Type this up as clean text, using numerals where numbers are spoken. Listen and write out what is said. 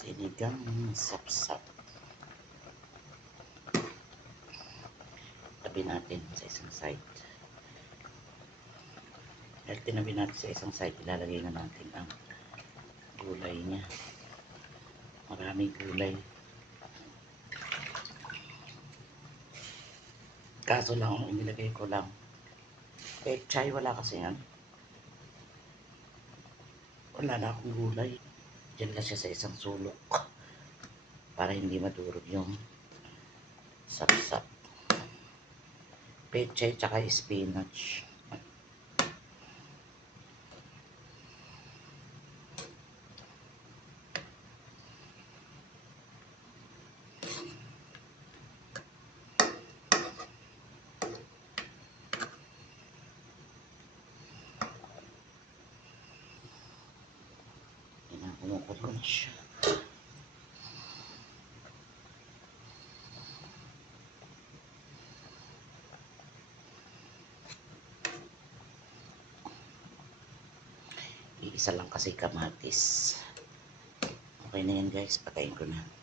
Sinigang sapsap. Tabi natin sa isang side. Dahil tinabi natin sa isang side, ilalagay na natin ang gulay niya. Maraming gulay. Kaso lang, ang inilagay ko lang. Chai, wala kasi yan. Wala na akong gulay. Diyan lang siya sa isang sulok. Para hindi madurog yung sapsap. Pechay tsaka spinach. Kinakungkot ko na siya. Iisa lang kasi kamatis. Okay na yan guys, patayin ko na.